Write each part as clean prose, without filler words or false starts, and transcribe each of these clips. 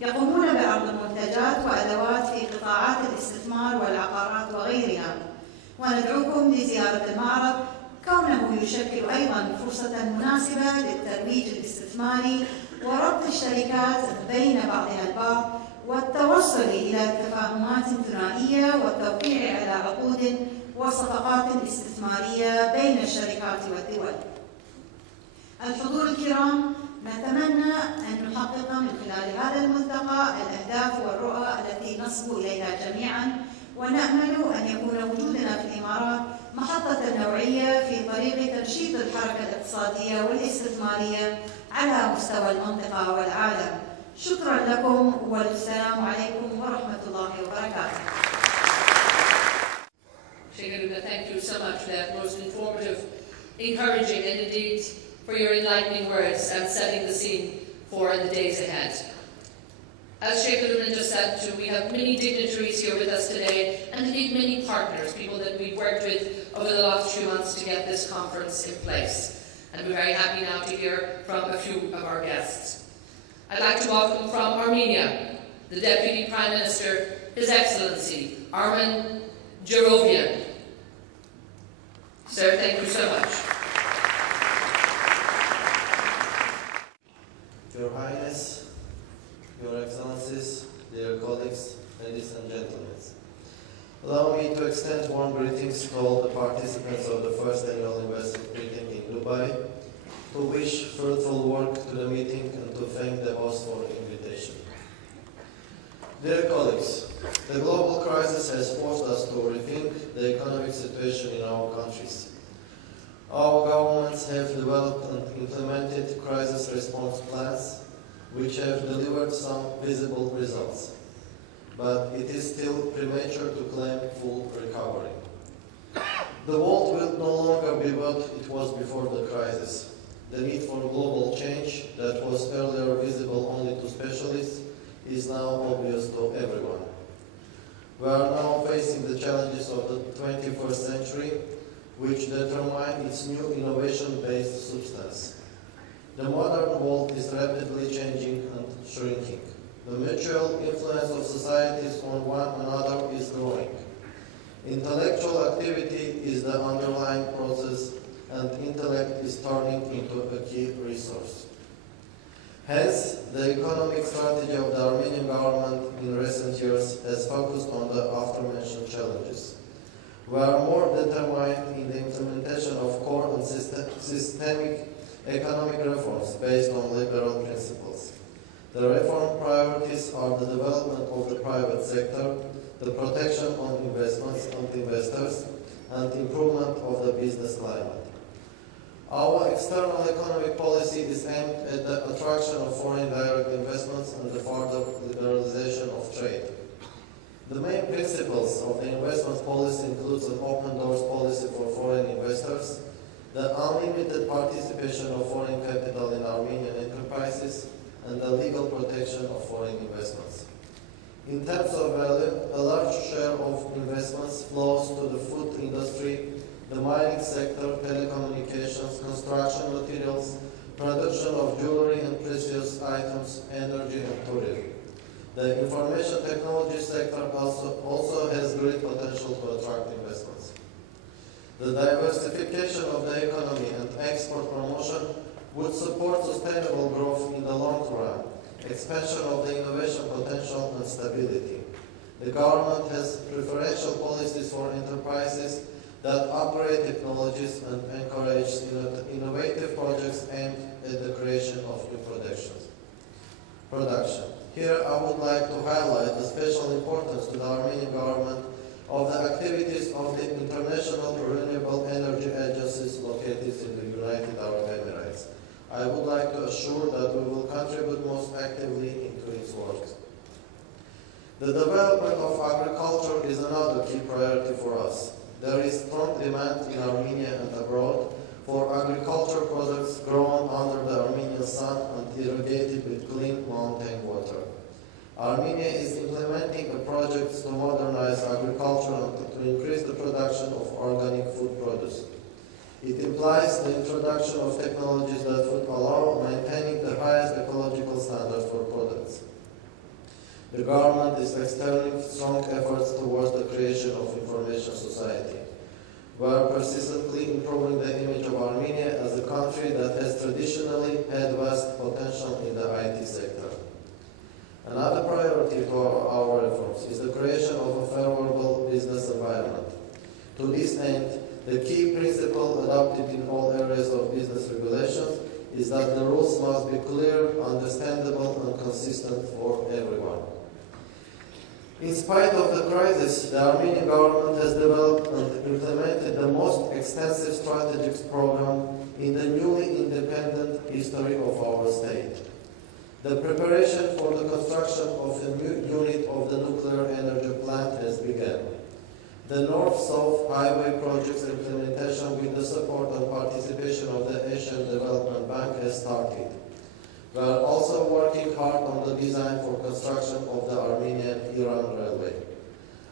يقومون بعرض منتجات وأدوات في قطاعات الاستثمار والعقارات وغيرها، وندعوكم لزيارة المعرض كونه يشكل أيضا فرصة مناسبة للترويج الاستثماري وربط الشركات بين بعضها البعض والتوصل إلى تفاهمات ثنائية والتوقيع على عقود وصفقات استثمارية بين الشركات والدول. الحضور الكرام، نتمنى أن نحقق من خلال هذا الملتقى الأهداف والرؤى التي نصبو إليها جميعا، ونأمل أن يكون وجودنا في الإمارات محطة نوعية في طريق تنشيط الحركة الاقتصادية والاستثمارية على مستوى المنطقة والعالم. شكرا لكم والسلام عليكم ورحمة الله وبركاته. Sheikh Aluna, thank you so much for that most informative, encouraging, and indeed for your enlightening words and setting the scene for the days ahead. As Sheikh Aluna just said too, we have many dignitaries here with us today, and indeed many partners, people that we've worked with over the last few months to get this conference in place. And we're very happy now to hear from a few of our guests. I'd like to welcome from Armenia, the Deputy Prime Minister, His Excellency, Armen Jerovian. Sir, thank you so much. Your Highness, Your Excellencies, dear colleagues, ladies and gentlemen. Allow me to extend warm greetings to all the participants of the first annual investment meeting in Dubai, to wish fruitful work to the meeting and to thank the host for the invitation. Dear colleagues, the global crisis has forced us to rethink the economic situation in our countries. Our governments have developed and implemented crisis response plans, which have delivered some visible results. But it is still premature to claim full recovery. The world will no longer be what it was before the crisis. The need for global change that was earlier visible only to specialists is now obvious to everyone. We are now facing the challenges of the 21st century, which determine its new innovation-based substance. The modern world is rapidly changing and shrinking. The mutual influence of societies on one another is growing. Intellectual activity is the underlying process, and intellect is turning into a key resource. Hence, the economic strategy of the Armenian government in recent years has focused on the aforementioned challenges. We are more determined in the implementation of core and systemic economic reforms based on liberal principles. The reform priorities are the development of the private sector, the protection of investments and investors, and improvement of the business climate. Our external economic policy is aimed at the attraction of foreign direct investments and the further liberalization of trade. The main principles of the investment policy includes an open doors policy for foreign investors, the unlimited participation of foreign capital in Armenian enterprises, and the legal protection of foreign investments. In terms of value, a large share of investments flows to the food industry, the mining sector, telecommunications, construction materials, production of jewelry and precious items, energy and tourism. The information technology sector also has great potential to attract investments. The diversification of the economy and export promotion would support sustainable growth in the long run, expansion of the innovation potential and stability. The government has preferential policies for enterprises that upgrade technologies and encourage innovative projects aimed at the creation of new production. Here I would like to highlight the special importance to the Armenian government of the activities of the International Renewable Energy Agencies located in the United Arab Emirates. I would like to assure that we will contribute most actively into its work. The development of agriculture is another key priority for us. There is strong demand in Armenia and abroad for agricultural products grown under the Armenian sun and irrigated with clean mountain water. Armenia is implementing a project to modernize agriculture and to increase the production of organic food produce. It implies the introduction of technologies that would allow maintaining the highest ecological standards for products. The government is extending strong efforts towards the creation of information society. We are persistently improving the image of Armenia as a country that has traditionally had vast potential in the IT sector. Another priority for our efforts is the creation of a favorable business environment. To this end, the key principle adopted in all areas of business regulations is that the rules must be clear, understandable, and consistent for everyone. In spite of the crisis, the Armenian government has developed and implemented the most extensive strategic program in the newly independent history of our state. The preparation for the construction of a new unit of the nuclear energy plant has begun. The North-South Highway project's implementation with the support and participation of the Asian Development Bank has started. We are also working hard on the design for construction of the Armenian-Iran railway.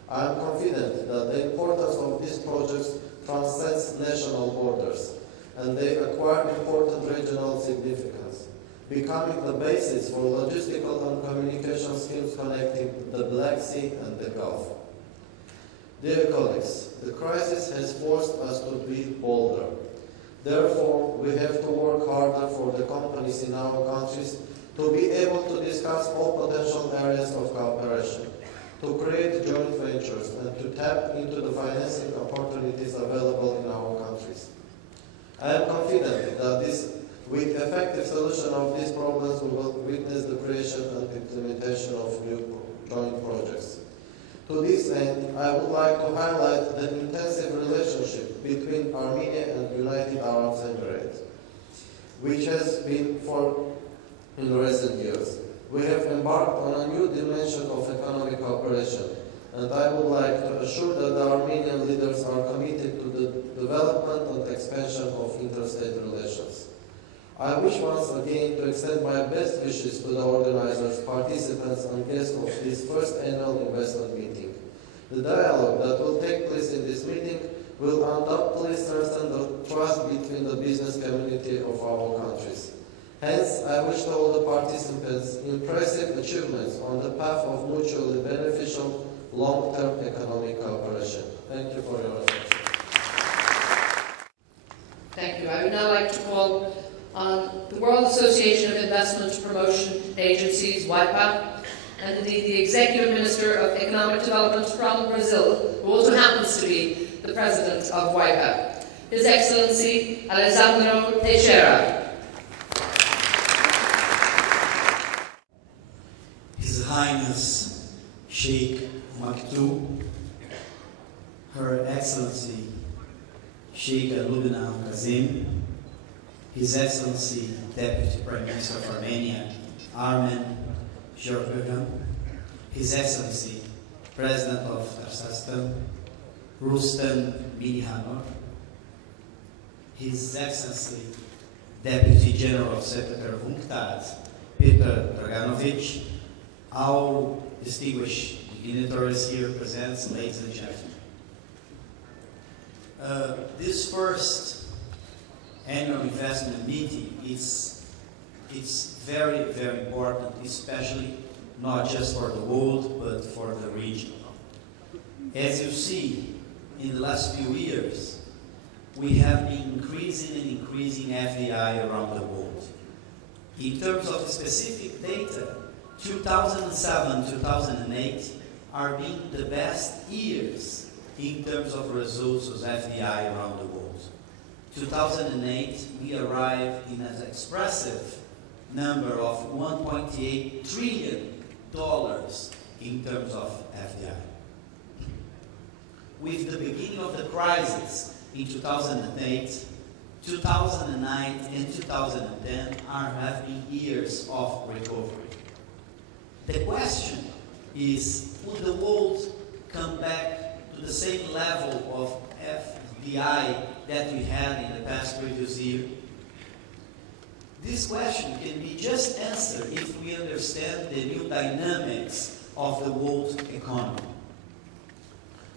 I am confident that the importance of these projects transcends national borders, and they acquire important regional significance, becoming the basis for logistical and communication schemes connecting the Black Sea and the Gulf. Dear colleagues, the crisis has forced us to be bolder. Therefore, we have to work harder for the companies in our countries to be able to discuss all potential areas of cooperation, to create joint ventures, and to tap into the financing opportunities available in our countries. I am confident that with effective solution of these problems, we will witness the creation and implementation of new joint projects. To this end, I would like to highlight the intensive relationship between Armenia and United Arab Emirates, which has been in recent years. We have embarked on a new dimension of economic cooperation, and I would like to assure that the Armenian leaders are committed to the development and expansion of interstate relations. I wish once again to extend my best wishes to the organizers, participants, and guests of this first annual investment meeting. The dialogue that will take place in this meeting will undoubtedly strengthen the trust between the business community of our countries. Hence, I wish to all the participants impressive achievements on the path of mutually beneficial long-term economic cooperation. Thank you for your attention. Thank you. I would now like to call on the World Association of Investment Promotion Agencies, WIPA, and indeed the Executive Minister of Economic Development from Brazil, who also happens to be the President of WIPA, His Excellency Alessandro Teixeira. His Highness Sheikh Maktoum, Her Excellency Sheikh Lubna Kazim, His Excellency Deputy Prime Minister of Armenia, Armen Georgian, His Excellency President of Tajikistan, Rustam Minihano, His Excellency Deputy General Secretary of UNCTAD, Peter Draganovic, our distinguished dignitaries here present, ladies and gentlemen. This first annual investment meeting it's very, very important, especially not just for the world, but for the region. As you see, in the last few years, we have been increasing FDI around the world. In terms of specific data, 2007, 2008 are being the best years in terms of results of FDI around the world. 2008, we arrived in an expressive number of $1.8 trillion in terms of FDI. With the beginning of the crisis in 2008, 2009 and 2010 have been years of recovery. The question is, would the world come back to the same level of FDI that we had in the past previous year? This question can be just answered if we understand the new dynamics of the world economy.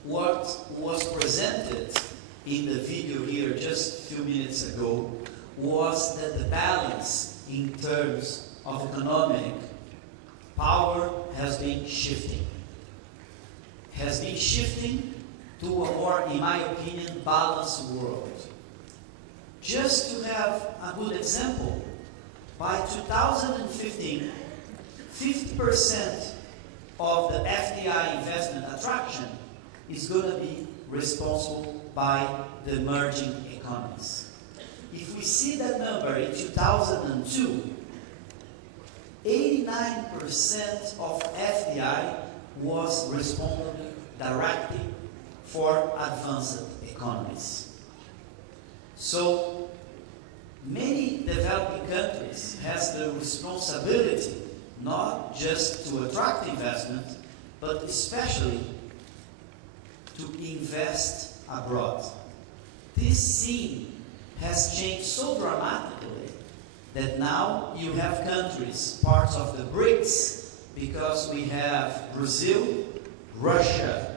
What was presented in the video here just a few minutes ago was that the balance in terms of economic power has been shifting. Has been shifting to a more, in my opinion, balanced world. Just to have a good example, by 2015, 50% of the FDI investment attraction is going to be responsible by the emerging economies. If we see that number in 2002, 89% of FDI was responsible directly for advanced economies. So many developing countries has the responsibility not just to attract investment, but especially to invest abroad. This scene has changed so dramatically that now you have countries, parts of the BRICS, because we have Brazil, Russia,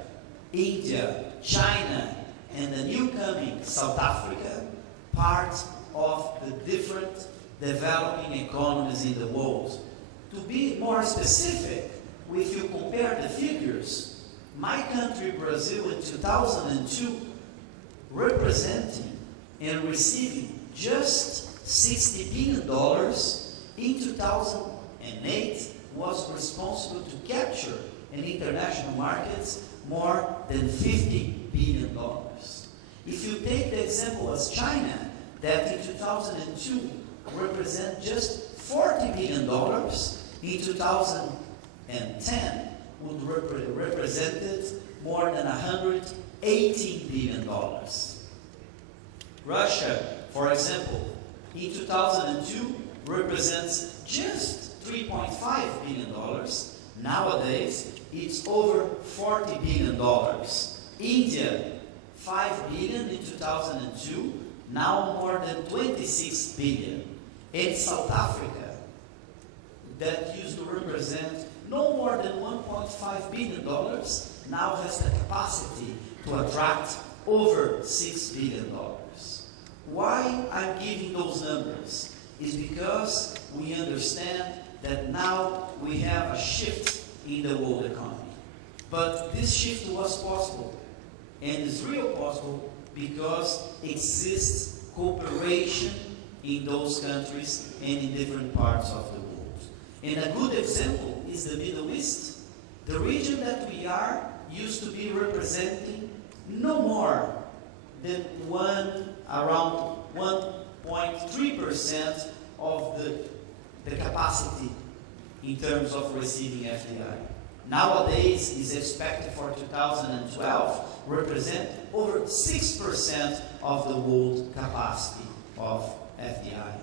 India, China, and the newcoming South Africa, part of the different developing economies in the world. To be more specific, if you compare the figures, my country, Brazil, in 2002, representing and receiving just $60 billion, in 2008 was responsible to capture in international markets more than $50 billion. If you take the example as China, that in 2002 represent just $40 billion, in 2010 would represented more than $118 billion. Russia, for example, in 2002 represents just $3.5 billion. Nowadays, it's over $40 billion. India, $5 billion in 2002, now more than $26 billion. And South Africa, that used to represent no more than $1.5 billion, now has the capacity to attract over $6 billion. Why I'm giving those numbers is because we understand that now we have a shift in the world economy. But this shift was possible, and is real possible because exists cooperation in those countries and in different parts of the world. And a good example is the Middle East. The region that we are used to be representing no more than around 1.3% of the capacity in terms of receiving FDI. Nowadays is expected for 2012 represent over 6% of the world capacity of FDI.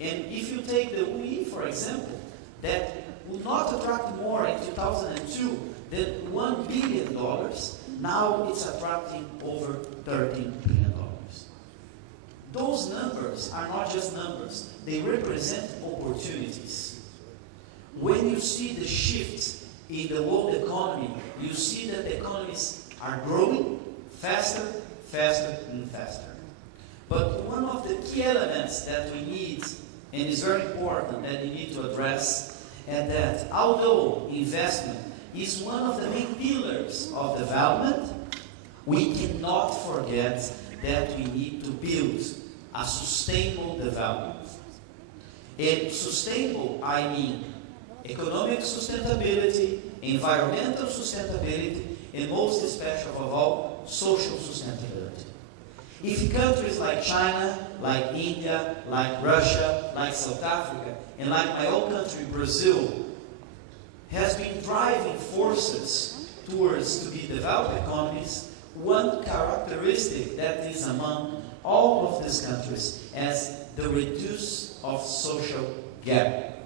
And if you take the UAE, for example, that would not attract more in 2002 than $1 billion, now it's attracting over $13 billion. Those numbers are not just numbers, they represent opportunities. When you see the shift in the world economy, you see that the economies are growing faster, faster, and faster. But one of the key elements that we need, and is very important that we need to address, and that although investment is one of the main pillars of development, we cannot forget that we need to build a sustainable development. And sustainable, I mean economic sustainability, environmental sustainability, and most especially of all, social sustainability. If countries like China, like India, like Russia, like South Africa, and like my own country, Brazil, has been driving forces towards to be developed economies, one characteristic that is among all of these countries as the reduce of social gap.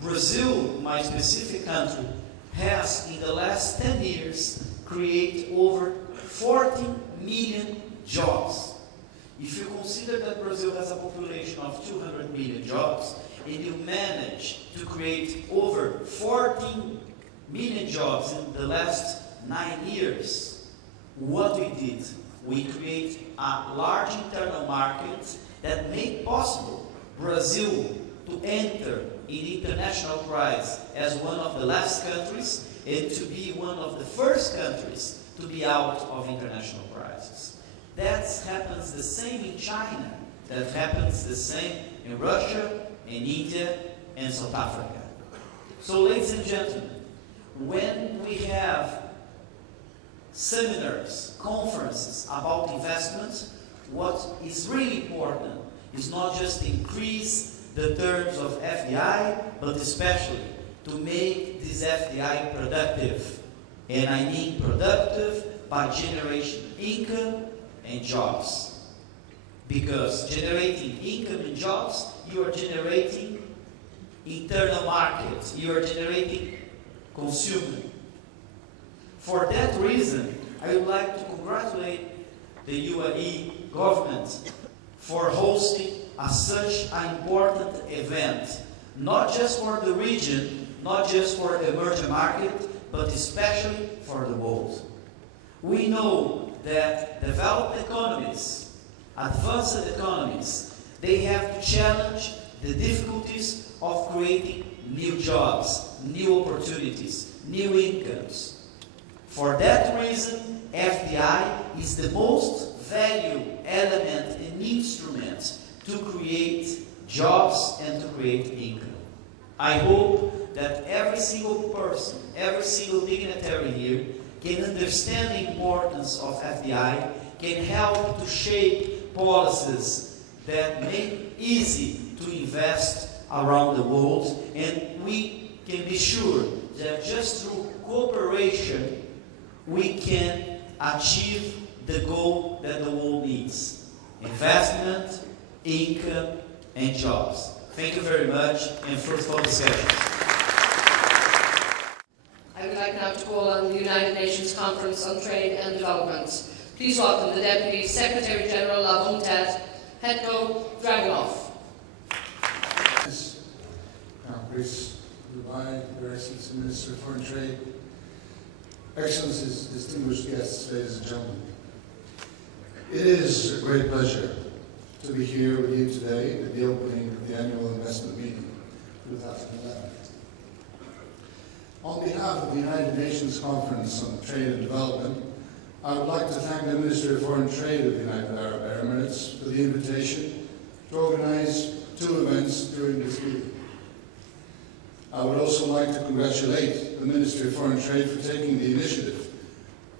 Brazil, my specific country, has in the last 10 years created over 14 million jobs. If you consider that Brazil has a population of 200 million jobs, and you manage to create over 14 million jobs in the last 9 years, what we did, we create a large internal market that made possible Brazil to enter in the international prize as one of the last countries and to be one of the first countries to be out of international prizes. That happens the same in China, that happens the same in Russia, in India, and South Africa. So, ladies and gentlemen, when we have seminars, conferences about investments, what is really important is not just increase the terms of FDI, but especially to make this FDI productive. And I mean productive by generating income and jobs. Because generating income and jobs, you are generating internal markets, you are generating consumer. For that reason, I would like to congratulate the UAE government for hosting such an important event, not just for the region, not just for the emerging market, but especially for the world. We know that developed economies, advanced economies, they have to challenge the difficulties of creating new jobs, new opportunities, new incomes. For that reason, FDI is the most valued element and instrument to create jobs and to create income. I hope that every single person, every single dignitary here can understand the importance of FDI, can help to shape policies that make it easy to invest around the world, and we can be sure that just through cooperation we can achieve the goal that the world needs: investment, income, and jobs. Thank you very much, and fruitful discussions. I would like now to call on the United Nations Conference on Trade and Development. Please welcome the Deputy Secretary General of UNCTAD, Petko Dragunov. Grace Dubai, Your Excellency Minister of Foreign Trade, Excellencies, distinguished guests, ladies and gentlemen. It is a great pleasure to be here with you today at the opening of the annual investment meeting 2011. On behalf of the United Nations Conference on Trade and Development, I would like to thank the Minister of Foreign Trade of the United Arab Emirates for the invitation to organize 2 events during this meeting. I would also like to congratulate the Ministry of Foreign Trade for taking the initiative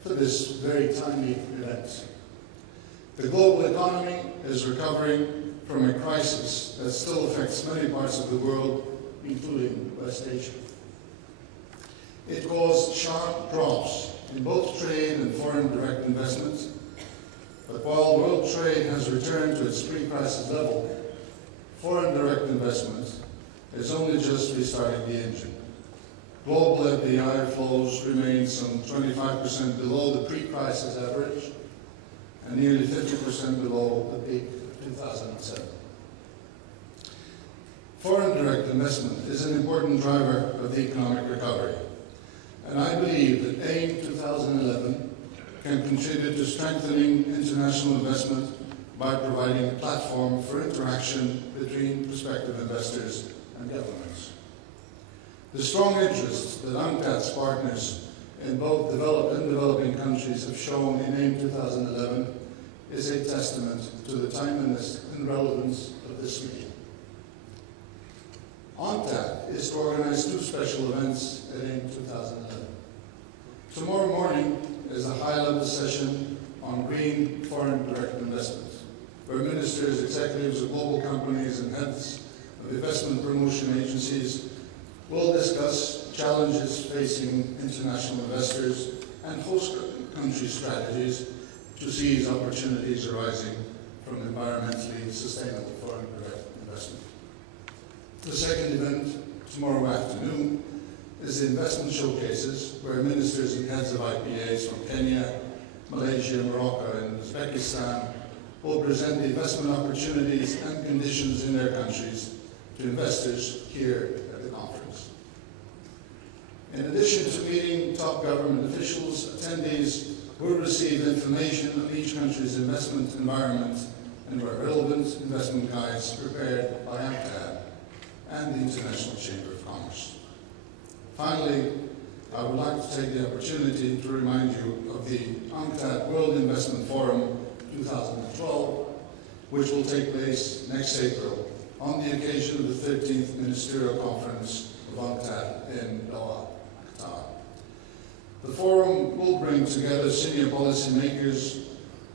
for this very timely event. The global economy is recovering from a crisis that still affects many parts of the world, including West Asia. It caused sharp drops in both trade and foreign direct investments, but while world trade has returned to its pre-crisis level, foreign direct investment is only just restarting the engine. Global FDI flows remain some 25% below the pre-crisis average and nearly 50% below the peak of 2007. Foreign direct investment is an important driver of the economic recovery, and I believe that AIM 2011 can contribute to strengthening international investment by providing a platform for interaction between prospective investors and governments. The strong interest that UNCTAD's partners in both developed and developing countries have shown in AIM 2011 is a testament to the timeliness and relevance of this meeting. UNCTAD is to organize 2 special events at AIM 2011. Tomorrow morning is a high-level session on green foreign direct investment, where ministers, executives of global companies, and heads of investment promotion agencies will discuss challenges facing international investors and host country strategies to seize opportunities arising from environmentally sustainable foreign direct investment. The second event, tomorrow afternoon, is the investment showcases, where ministers and heads of IPAs from Kenya, Malaysia, Morocco, and Uzbekistan will present the investment opportunities and conditions in their countries to investors here at the conference. In addition to meeting top government officials, attendees will receive information on each country's investment environment and relevant investment guides prepared by UNCTAD and the International Chamber of Commerce. Finally, I would like to take the opportunity to remind you of the UNCTAD World Investment Forum 2012, which will take place next April on the occasion of the 13th Ministerial Conference of UNCTAD in Doha, Qatar. The forum will bring together senior policymakers,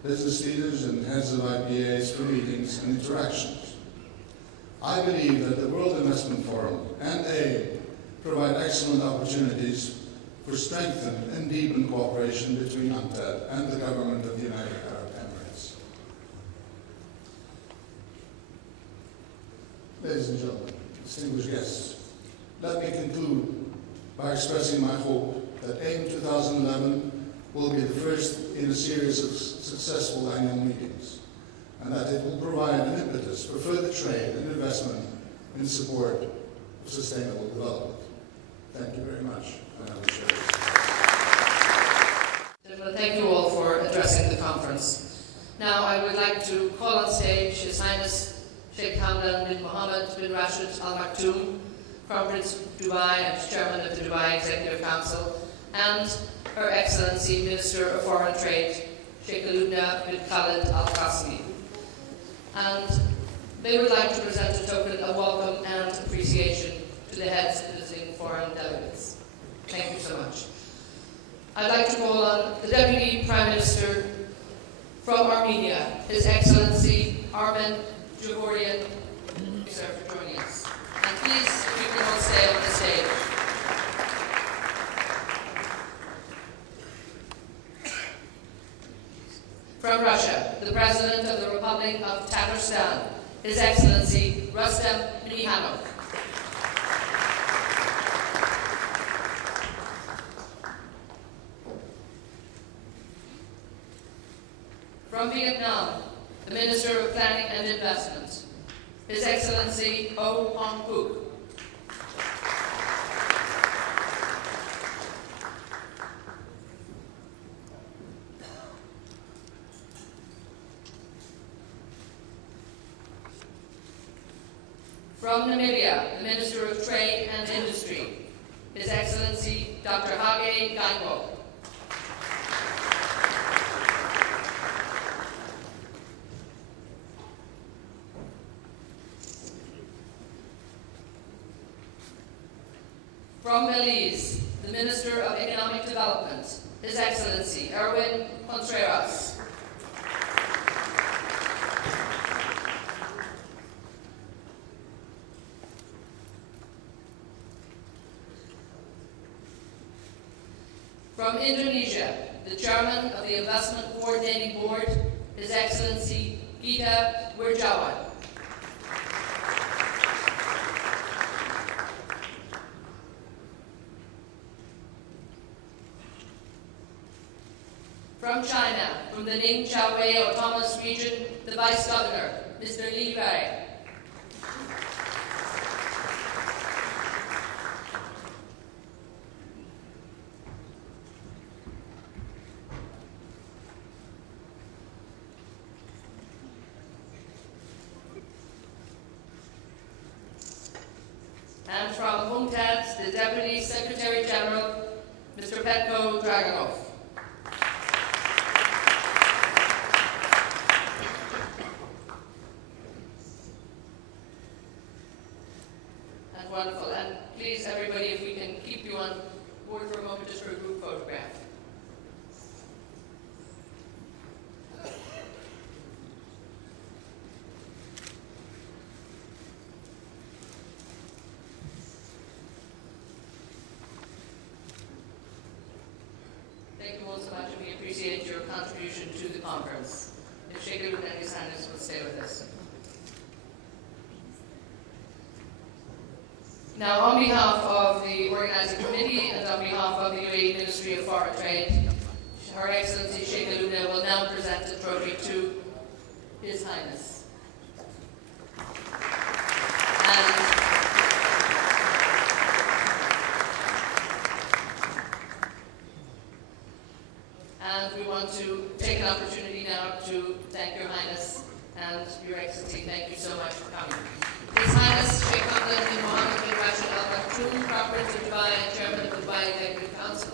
business leaders, and heads of IPAs for meetings and interactions. I believe that the World Investment Forum and AID provide excellent opportunities for strengthened and deepened cooperation between UNCTAD and the government of the United Arab Emirates. Ladies and gentlemen, distinguished guests, let me conclude by expressing my hope that AIM 2011 will be the first in a series of successful annual meetings, and that it will provide an impetus for further trade and investment in support of sustainable development. Thank you very much. Thank you all for addressing the conference. Now I would like to call on stage His Highness Sheikh Hamdan bin Mohammed bin Rashid Al Maktoum, Crown Prince of Dubai and Chairman of the Dubai Executive Council, and Her Excellency Minister of Foreign Trade Sheikh Lubna bin Khalid Al Qasmi. And they would like to present a token of welcome and appreciation to the heads visiting foreign delegates. Thank you so much. I'd like to call on the Deputy Prime Minister from Armenia, His Excellency Armen Jahorian, sir, for joining us. And please, if you can all stay on the stage. From Russia, the President of the Republic of Tatarstan, His Excellency Rustem Minnikhanov. From Vietnam, the Minister of Planning and Investment, His Excellency O Hong Phuc. From Namibia, the Minister of Trade and Industry, His Excellency Dr. Hage Geingob. From Belize, the Minister of Economic Development, His Excellency Erwin Contreras. From Indonesia, the Chairman of the Investment Coordinating Board, His Excellency Gita Wirjawan. From China, from the Ningxiaowei Autonomous Region, the Vice Governor, Mr. Li Wei. And from UNCTAD, the Deputy Secretary General, Mr. Petko Dragunov. And wonderful. And please, everybody, if we can keep you on board for a moment just for a group photograph. Thank you all so much, and we appreciate your contribution to the conference. If Sheikh Lubna and His Highness will stay with us. Now, on behalf of the organizing committee and on behalf of the UAE Ministry of Foreign Trade, Her Excellency Sheikh Lubna will now present the trophy to His Highness. And we want to take an opportunity now to thank Your Highness and Your Excellency. Thank you so much for coming. His Highness Sheikh Hamdan bin Mohammed bin Rashid Al Maktoum, Prince of Dubai and Chairman of the Dubai Executive Council,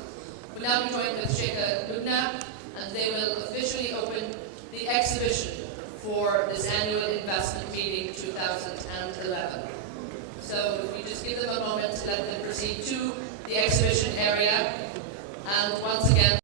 will now be joined with Sheikh Lubna, and they will officially open the exhibition for this annual investment meeting 2011. So if we just give them a moment to let them proceed to the exhibition area, and once again